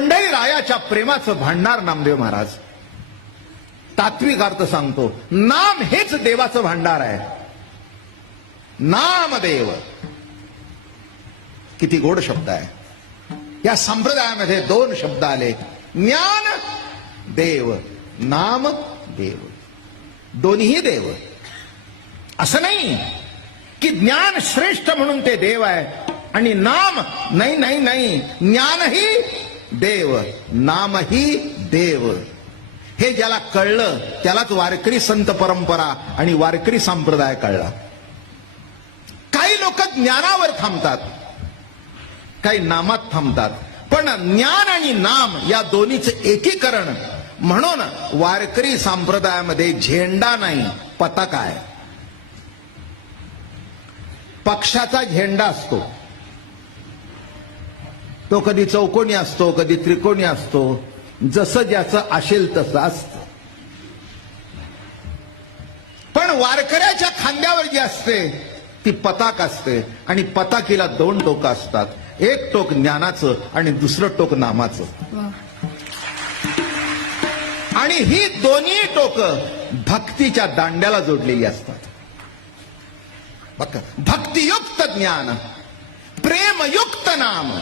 पंढरीरायाच्या प्रेमाचं भांडार नामदेव महाराज. तात्विक अर्थ सांगतो, नाम हेच देवाचं भांडार आहे. नामदेव किती गोड शब्द आहे. या संप्रदायामध्ये दोन शब्द आले, ज्ञान देव, नाम देव. दोन्ही देव. असं नाही की ज्ञान श्रेष्ठ म्हणून ते देव आहे आणि नाम नाही नाही नाही. ज्ञानही देव, नामही देव. हे ज्याला कळलं त्यालाच वारकरी संत परंपरा आणि वारकरी संप्रदाय कळला. काही लोक ज्ञानावर थांबतात, काही नामात थांबतात, पण ज्ञान आणि नाम या दोन्हीचं एकीकरण म्हणून वारकरी संप्रदायामध्ये झेंडा नाही, पताका आहे. पक्षाचा झेंडा असतो, तो कधी चौकोनी असतो, कधी त्रिकोणी असतो, जसं ज्याचं असेल तसं असतं. पण वारकऱ्याच्या खांद्यावर जी असते ती पताक असते आणि पताकीला दोन टोकं असतात. एक टोक ज्ञानाचं आणि दुसरं टोक नामाचं. आणि ही दोन्ही टोकं भक्तीच्या दांड्याला जोडलेली असतात. भक्तियुक्त ज्ञान, प्रेमयुक्त नाम,